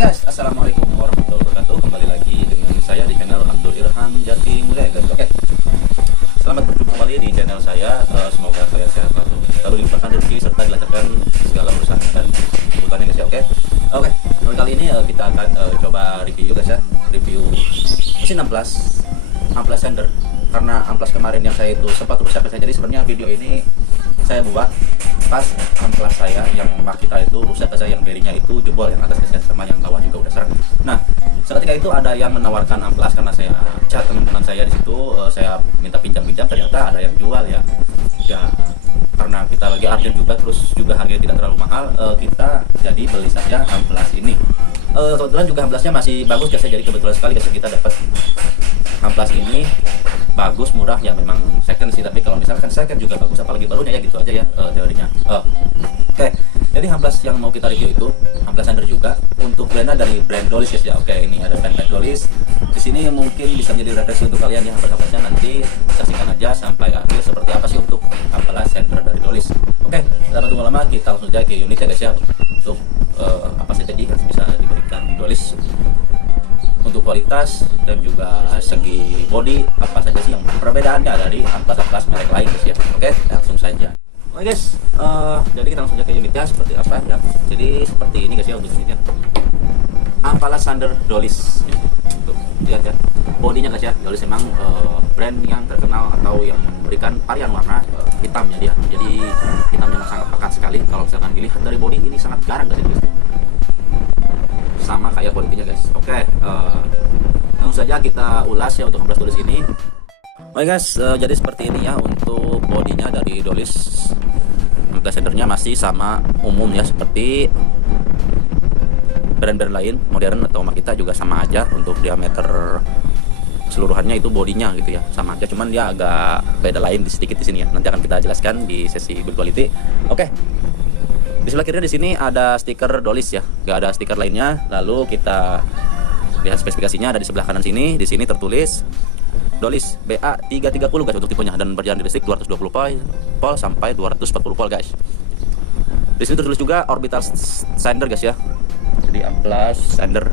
Guys, assalamualaikum warahmatullahi wabarakatuh. Kembali lagi dengan saya di channel Abdul Irham Jati Mulia guys. Oke, selamat berjumpa kembali di channel saya. Semoga kalian sehat selalu dilimpahkan rezeki serta dilancarkan segala urusan dan kebutuhannya guys ya. Oke, kali ini kita akan coba review guys ya. Review mesin amplas sander. Karena amplas kemarin yang saya itu sempat rusak guys ya. Jadi sebenarnya video ini saya buat pas amplas saya yang Makita itu rusak saja, yang bearingnya itu jebol, yang atas sama yang bawah juga udah serak. Nah, seketika itu ada yang menawarkan amplas karena saya chat teman-teman saya di situ, saya minta pinjam-pinjam, ternyata ada yang jual ya. Ya, karena kita lagi urgent juga, terus juga harganya tidak terlalu mahal, kita jadi beli saja amplas ini. Kebetulan juga amplasnya masih bagus guys, jadi kebetulan sekali guys kita dapat amplas ini bagus, murah ya, memang second sih, tapi kalau misalkan second juga bagus, apalagi barunya ya, gitu aja ya teorinya. Oke, jadi amplas yang mau kita review itu amplas sander juga, untuk brandnya dari brand Dolis guys ya. Oke, ini ada brand Dolis di sini, mungkin bisa menjadi referensi untuk kalian ya. Amplas-amplasnya nanti saksikan aja sampai akhir seperti apa sih untuk amplas sander dari Dolis. Oke, tanpa tunggu lama kita langsung aja ke unit ya guys ya, untuk apa saja yang bisa diberikan Dolis untuk kualitas dan juga segi body, apa saja sih yang perbedaannya dari amplas-amplas merek lain guys ya. Oke, langsung saja. Oke guys, jadi kita langsung saja ke unitnya seperti apa ya. Jadi seperti ini guys ya untuk unitnya, amplas sander Dolis. Tuh, lihat ya bodinya guys ya. Dolis memang brand yang terkenal atau yang memberikan varian warna hitamnya dia. Jadi hitamnya sangat pekat sekali. Kalau misalkan dilihat dari body ini sangat garang guys, sama kayak kualitinya guys. Oke, langsung saja kita ulas ya untuk amplas Dolis ini. Oke guys, jadi seperti ini ya untuk bodinya dari Dolis. Amplas sandernya masih sama umum ya, seperti brand-brand lain modern atau Makita juga sama aja. Untuk diameter keseluruhannya itu bodinya gitu ya, sama aja, cuman dia agak beda lain sedikit di sini ya. Nanti akan kita jelaskan di sesi build quality. Oke. Di sebelah kiri di sini ada stiker Dolis ya, gak ada stiker lainnya. Lalu kita lihat spesifikasinya ada di sebelah kanan sini. Di sini tertulis Dolis BA330 guys untuk tipenya, dan berjalan di listrik 220 volt sampai 240 volt guys. Di sini tertulis juga orbital sander guys ya. Jadi amplas sander.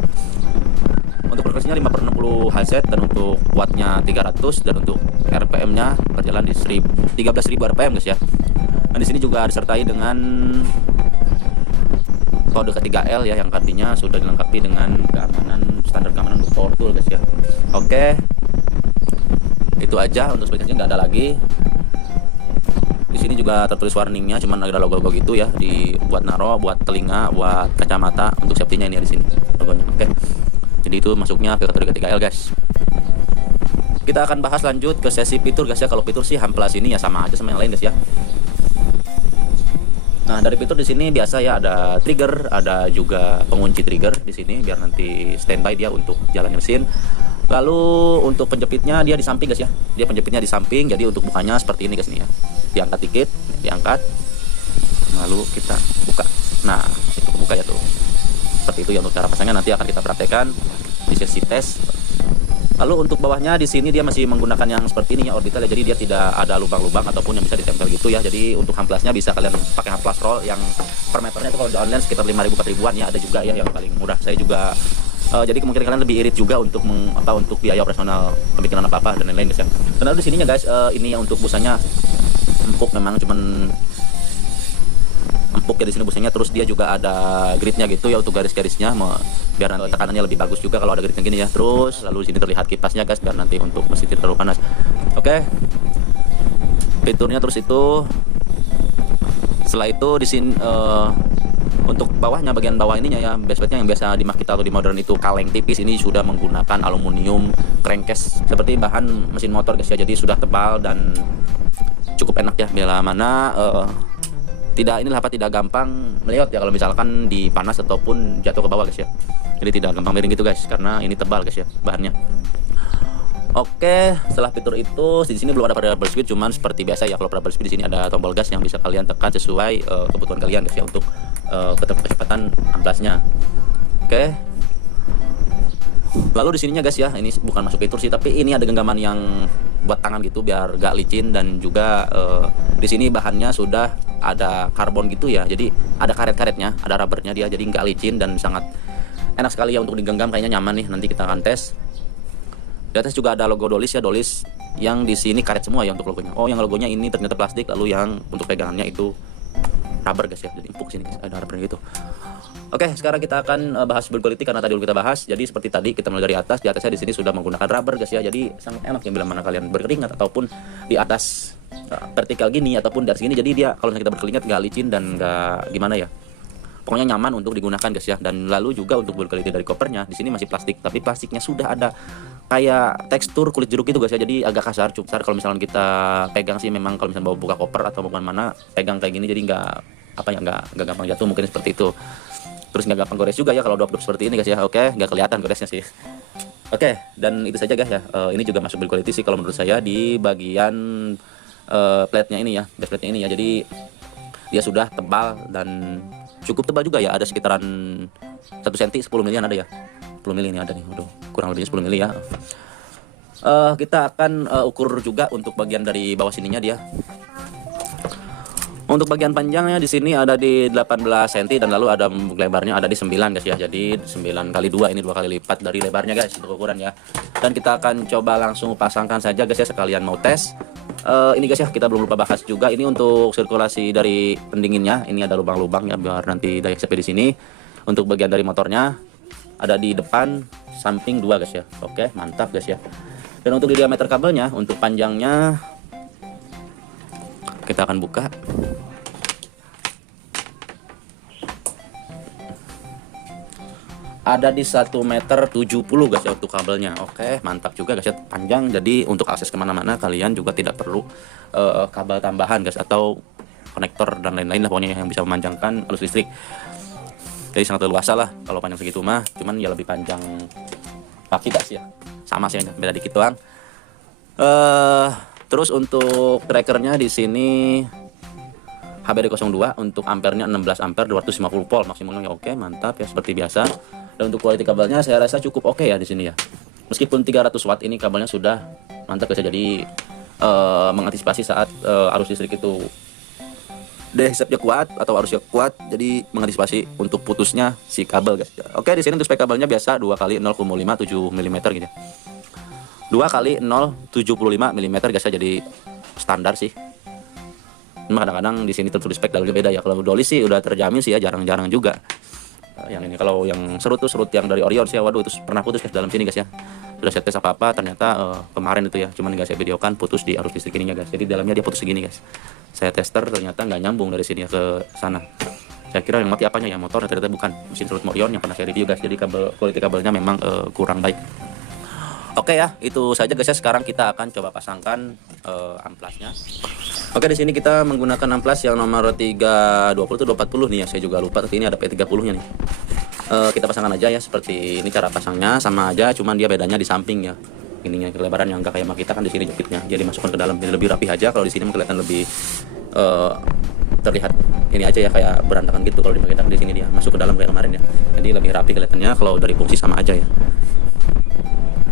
Untuk frekuensinya 5/60 Hz dan untuk wattnya 300, dan untuk RPM-nya berjalan di 13.000 RPM guys ya. Nah, di sini juga disertai dengan kode ke-3L ya, yang artinya sudah dilengkapi dengan keamanan, standar keamanan untuk power tool guys ya. Oke, itu aja untuk spesifikasinya, nggak ada lagi. Di sini juga tertulis warningnya, cuman ada logo-logo gitu ya, buat naro, buat telinga, buat kacamata, untuk safety-nya ini ya di sini logonya. Oke, jadi itu masuknya ke kode ke-3L guys. Kita akan bahas lanjut ke sesi fitur guys ya. Kalau fitur sih amplas ini ya sama aja sama yang lain guys ya. Nah, dari fitur di sini biasa ya, ada trigger, ada juga pengunci trigger di sini biar nanti standby dia untuk jalannya mesin. Lalu untuk penjepitnya dia di samping guys ya. Dia penjepitnya di samping, jadi untuk bukanya seperti ini guys nih ya. Diangkat dikit, diangkat. Lalu kita buka. Nah, itu kebuka ya tuh. Seperti itu ya untuk cara pasangnya, nanti akan kita praktekkan di sesi tes. Lalu untuk bawahnya di sini dia masih menggunakan yang seperti ini ya, orbital ya. Jadi dia tidak ada lubang-lubang ataupun yang bisa ditempel gitu ya. Jadi untuk amplasnya bisa kalian pakai amplas roll yang per meternya itu kalau di online sekitar 5.000-4.000-an ya. Ada juga ya yang paling murah. Saya juga jadi kemungkinan kalian lebih irit juga untuk untuk biaya operasional pembikinan apa-apa dan lain-lain guys ya. Dan lalu di sininya guys, ini ya untuk busanya empuk, memang cuman empuk ya di sini busanya. Terus dia juga ada gridnya gitu ya untuk garis-garisnya, biar nanti tekanannya lebih bagus juga kalau ada grid yang gini ya. Terus lalu di sini terlihat kipasnya guys, biar nanti untuk mesin tidak terlalu panas. Oke, fiturnya terus itu. Setelah itu di sini untuk bawahnya, bagian bawah ininya ya, baseplate-nya yang biasa di Makita atau di modern itu kaleng tipis, ini sudah menggunakan aluminium crankcase seperti bahan mesin motor guys ya. Jadi sudah tebal dan cukup enak ya, bila mana tidak gampang melihat ya kalau misalkan dipanas ataupun jatuh ke bawah guys ya. Jadi tidak gampang miring gitu guys, karena ini tebal guys ya bahannya. Oke, setelah fitur itu di sini belum ada variable speed, cuman seperti biasa ya, kalau variable speed di sini ada tombol gas yang bisa kalian tekan sesuai kebutuhan kalian guys ya, untuk kecepatan amplasnya. Oke. Lalu di sininya guys ya, ini bukan masuk fitur sih, tapi ini ada genggaman yang buat tangan gitu biar gak licin, dan juga di sini bahannya sudah ada karbon gitu ya. Jadi ada karet-karetnya, ada rubbernya dia, jadi gak licin dan sangat enak sekali ya untuk digenggam, kayaknya nyaman nih. Nanti kita akan tes. Di atas juga ada logo Dolis ya, Dolis yang di sini karet semua ya untuk logonya. Oh, yang logonya ini ternyata plastik, lalu yang untuk pegangannya itu rubber guys ya, jadi empuk sini guys, ada rubber gitu. Oke, sekarang kita akan bahas build quality karena tadi dulu kita bahas. Jadi seperti tadi kita mulai dari atas, di atasnya di sini sudah menggunakan rubber guys ya. Jadi sangat enak ya bila mana kalian berkeringat ataupun di atas vertikal gini ataupun di atas gini. Jadi dia kalau misalnya kita berkeringat nggak licin dan nggak gimana ya. Pokoknya nyaman untuk digunakan guys ya. Dan lalu juga untuk build quality dari kopernya, di sini masih plastik, tapi plastiknya sudah ada kayak tekstur kulit jeruk itu guys ya, jadi agak kasar. Cuma kalau misalnya kita pegang sih memang kalau misalnya bawa buka koper atau mau mana pegang kayak gini, jadi nggak apa ya, nggak gampang jatuh mungkin seperti itu. Terus nggak gampang gores juga ya kalau drop seperti ini guys ya. Oke, nggak kelihatan goresnya sih. Oke, dan itu saja guys ya. Ini juga masuk build quality sih kalau menurut saya di bagian plate-nya ini ya, base plate-nya ini ya. Jadi dia sudah tebal dan cukup tebal juga ya, ada sekitaran 1 cm 10 milian ada ya. 10 mili ini ada nih, udah kurang lebihnya 10 mili ya. Kita akan ukur juga untuk bagian dari bawah sininya dia. Untuk bagian panjangnya di sini ada di 18 cm dan lalu ada lebarnya ada di 9 guys ya. Jadi 9 kali 2 ini 2 kali lipat dari lebarnya guys untuk ukuran ya. Dan kita akan coba langsung pasangkan saja guys ya, sekalian mau tes. Ini guys ya, kita belum lupa bahas juga ini untuk sirkulasi dari pendinginnya. Ini ada lubang-lubang ya biar nanti daya eksep di sini. Untuk bagian dari motornya ada di depan samping 2 guys ya. Oke, mantap guys ya. Dan untuk di diameter kabelnya, untuk panjangnya kita akan buka. Ada di 1,70 meter guys ya untuk kabelnya. Oke, mantap juga guys ya, panjang. Jadi untuk akses kemana-mana kalian juga tidak perlu kabel tambahan guys, atau konektor dan lain-lain lah pokoknya yang bisa memanjangkan arus listrik. Jadi sangat leluasa lah kalau panjang segitu mah, cuman ya lebih panjang kaki guys ya, sama sih, beda dikit doang. Terus untuk trackernya di sini HBD02, untuk ampernya 16 ampere 250 volt maksimumnya. Oke, mantap ya seperti biasa. Dan untuk quality kabelnya saya rasa cukup oke ya di sini ya. Meskipun 300 watt ini kabelnya sudah mantap guys ya, jadi mengantisipasi saat arus listrik itu dehesapnya kuat atau arusnya kuat, jadi mengantisipasi untuk putusnya si kabel guys. Oke, di sini untuk spek kabelnya biasa 2 kali 0,57 mm gitu. 2 kali 0,75 mm guys ya, jadi standar sih. Cuma kadang-kadang di sini tertulis spek dalilnya beda ya. Kalau Dolis sih udah terjamin sih ya, jarang-jarang juga. Yang ini kalau yang serut tuh serut yang dari Orion sih, waduh itu pernah putus guys dalam sini guys ya. Sudah saya tes apa-apa ternyata kemarin itu ya, cuman nggak saya videokan, putus di arus listrik ininya guys. Jadi dalamnya dia putus segini guys. Saya tester ternyata nggak nyambung dari sini ke sana. Saya kira yang mati apanya ya, motor, ternyata bukan, mesin serut Orion yang pernah saya review guys. Jadi quality kabelnya memang kurang baik. Oke ya, itu saja guys ya. Sekarang kita akan coba pasangkan amplasnya. Oke, di sini kita menggunakan amplas yang nomor 320 itu 240 nih ya. Saya juga lupa, tapi ini ada P30-nya nih. Kita pasangkan aja ya, seperti ini cara pasangnya, sama aja, cuman dia bedanya di samping ya. Ininya kelebaran yang enggak kayak Makita kan di sini jepitnya, jadi masukkan ke dalam, jadi lebih rapi aja. Kalau di sini kelihatan lebih terlihat ini aja ya, kayak berantakan gitu. Kalau di Makita di sini dia masuk ke dalam kayak kemarin ya. Jadi lebih rapi kelihatannya. Kalau dari fungsi sama aja ya.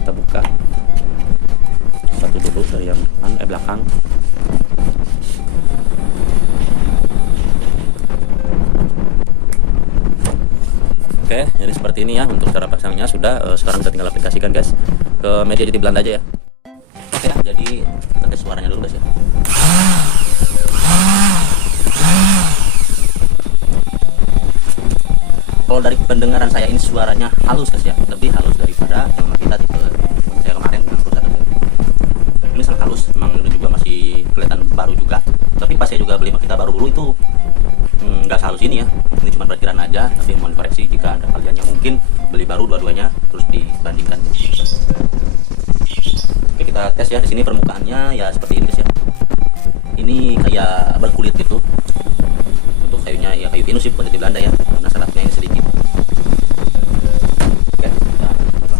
Kita buka satu dulu dari yang belakang. Oke, jadi seperti ini ya untuk cara pasangnya sudah. Sekarang kita tinggal aplikasikan guys ke media jadi Belanda aja ya. Oke, jadi kita tes suaranya dulu guys ya. Kalau dari pendengaran saya ini suaranya halus guys ya, lebih halus daripada yang kita tipe saya kemarin yang perusahaan. Ini sangat halus, memang itu juga masih kelihatan baru juga. Tapi pas saya juga beli Makita baru dulu itu nggak sehalus ini ya. Ini cuma perkiraan aja, tapi mohon koreksi jika ada kalian yang mungkin beli baru dua-duanya terus dibandingkan. Oke, kita tes ya. Di sini permukaannya ya seperti ini guys ya. Ini kayak berkulit gitu. Untuk kayunya ya kayu pinus sih, bukan dari Belanda ya. Karena seratnya ini sedikit. Oke, kita coba.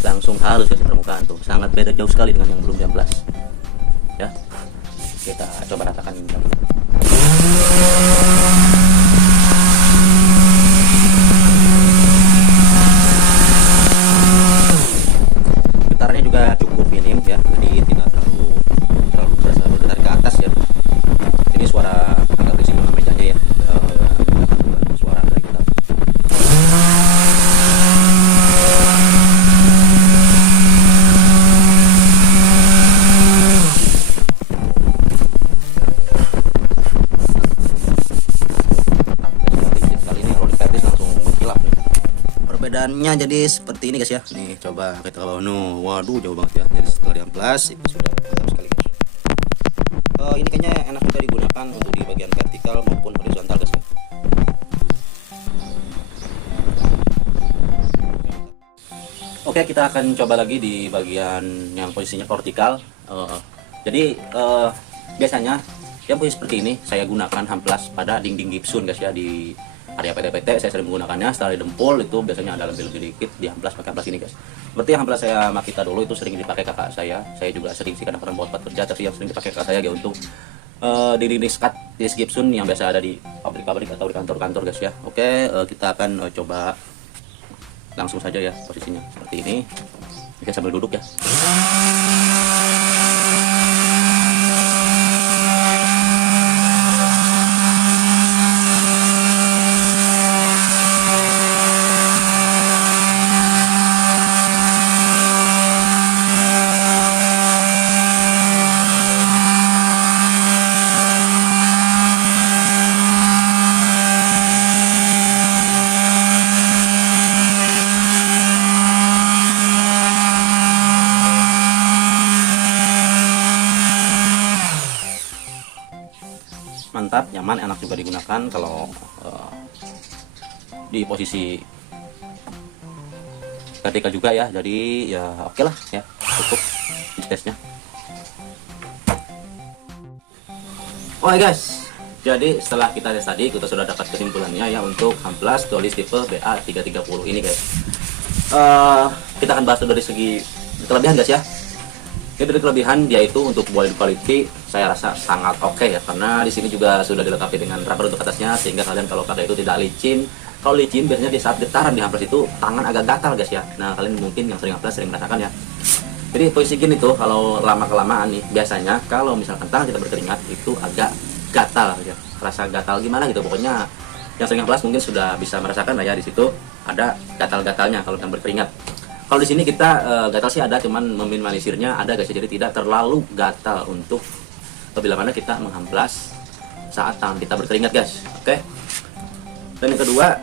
Langsung halus ke permukaan tuh, sangat beda jauh sekali dengan yang belum diamplas ya. Kita coba ratakan ini lagi. Getarannya juga cukup minim ya, jadi keadaannya jadi seperti ini guys ya. Nih coba kita bawa, waduh jauh banget ya. Jadi setelah diamplas itu sudah mantap sekali guys. Ini kayaknya enak juga digunakan untuk di bagian vertikal maupun horizontal guys ya. Oke, kita akan coba lagi di bagian yang posisinya vertikal. Jadi biasanya yang posisi seperti ini saya gunakan hamplas pada dinding gipsun guys ya. Di area PT-PT saya sering menggunakannya. Setelah didempul itu biasanya ada lebih dikit di hamplas, pakai hamplas ini guys. Seperti yang hamplas saya Makita dulu itu sering dipakai kakak saya. Saya juga sering sih kadang-kadang buat kerja, tapi yang sering dipakai kakak saya ya untuk di dinding sekat di gipsun yang biasa ada di pabrik-pabrik atau di kantor-kantor guys ya. Oke, kita akan coba langsung saja ya posisinya seperti ini. Kita sambil duduk ya. Mantap, nyaman, enak juga digunakan kalau di posisi vertikal juga ya. Jadi ya oke lah ya, cukup tesnya. Oke guys, jadi setelah kita tes tadi kita sudah dapat kesimpulannya ya untuk hamplas Dolis tipe BA330 ini guys. Kita akan bahas dari segi kelebihan guys ya. Jadi dari kelebihan dia itu untuk build quality saya rasa sangat oke ya, karena di sini juga sudah dilengkapi dengan rubber untuk atasnya sehingga kalian kalau pakai itu tidak licin. Kalau licin biasanya di saat getaran di hamplas itu tangan agak gatal guys ya. Nah kalian mungkin yang sering hamplas sering merasakan ya. Jadi posisi gini tuh kalau lama kelamaan nih biasanya kalau misalkan tangan kita berkeringat itu agak gatal ya, rasa gatal gimana gitu. Pokoknya yang sering hamplas mungkin sudah bisa merasakan lah ya, di situ ada gatal-gatalnya kalau yang berkeringat. Kalau di sini kita gatal sih ada, cuman meminimalisirnya ada guys, jadi tidak terlalu gatal untuk bila mana kita menghamplas saat tangan kita berkeringat guys. Oke. Dan yang kedua,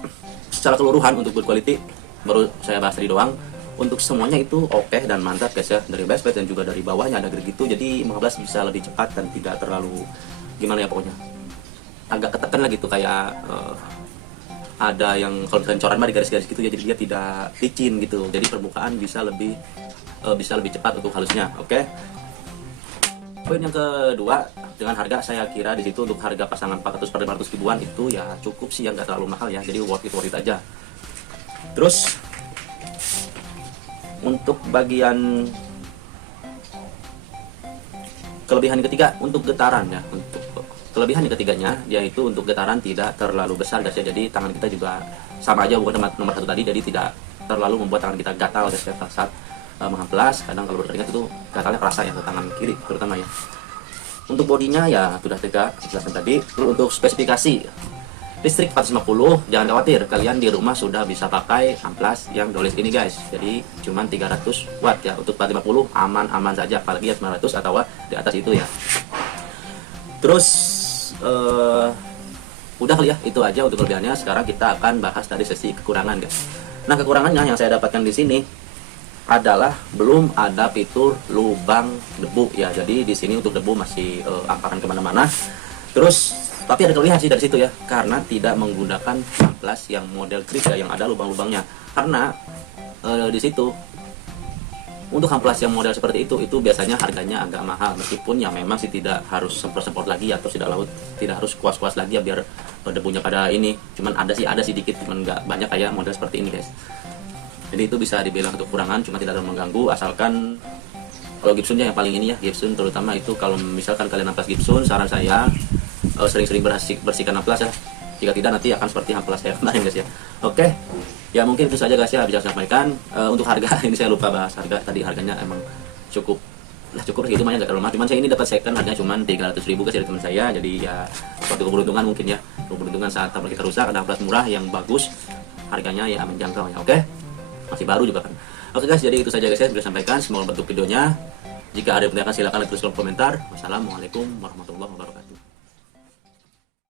secara keseluruhan untuk good quality baru saya bahas tadi doang. Untuk semuanya itu oke dan mantap guys ya, dari base plate dan juga dari bawahnya ada gitu, jadi menghamplas bisa lebih cepat dan tidak terlalu gimana ya, pokoknya agak ketekan lah gitu, kayak ada yang kalau misalnya coran mah di garis-garis gitu ya, jadi dia tidak licin gitu, jadi permukaan bisa lebih cepat untuk halusnya. Oke. Poin yang kedua, dengan harga saya kira di situ untuk harga pasangan 400 per 500 ribuan itu ya cukup sih, yang nggak terlalu mahal ya, jadi worth it aja. Terus untuk bagian kelebihan yang ketiga untuk getaran ya, untuk kelebihan yang ketiganya yaitu untuk getaran tidak terlalu besar guys ya, jadi tangan kita juga sama aja bukan nomor satu tadi, jadi tidak terlalu membuat tangan kita gatal guys ya saat menghamplas. Kadang kalau berkeringat itu gatalnya kerasa ya ke tangan kiri terutama ya. Untuk bodinya ya sudah kita jelaskan tadi. Lalu untuk spesifikasi listrik 450, jangan khawatir, kalian di rumah sudah bisa pakai hamplas yang Dolis ini guys, jadi cuman 300 watt ya. Untuk 450 aman-aman saja, apalagi ya 900 atau di atas itu ya. Terus udah kali ya, itu aja untuk kelebihannya. Sekarang kita akan bahas dari sesi kekurangan guys. Nah kekurangannya yang saya dapatkan di sini adalah belum ada fitur lubang debu ya, jadi di sini untuk debu masih amparan kemana-mana. Terus tapi ada kelebihan sih dari situ ya, karena tidak menggunakan hamplas yang model kris ya, yang ada lubang-lubangnya. Karena di situ untuk hamplas yang model seperti itu biasanya harganya agak mahal, meskipun ya memang sih tidak harus semprot-semprot lagi atau tidak harus kuas-kuas lagi ya biar debunya pada ini. Cuman ada sih dikit, cuman nggak banyak kayak model seperti ini guys. Jadi itu bisa dibilang untuk kekurangan, cuma tidak terlalu mengganggu, asalkan kalau Gibsonnya yang paling ini ya, Gibson terutama itu kalau misalkan kalian hamplas Gibson, saran saya sering-sering bersihkan hamplas ya. Jika tidak nanti akan seperti hamplas saya kemarin guys ya. Oke. Ya mungkin itu saja guys ya bisa saya sampaikan. Untuk harga ini saya lupa bahas harga tadi, harganya emang cukup gitu, makanya nggak terlalu mahal. Cuman saya ini dapat second harganya cuma 300.000 guys dari teman saya. Jadi ya suatu keberuntungan mungkin ya, keberuntungan saat tablet kita rusak ada hamplas murah yang bagus, harganya ya menjangkau ya. Oke, masih baru juga kan. Oke guys, jadi itu saja guys ya bisa sampaikan. Semoga bentuk videonya. Jika ada yang bertanya silakan tulis kolom komentar. Wassalamualaikum warahmatullahi wabarakatuh.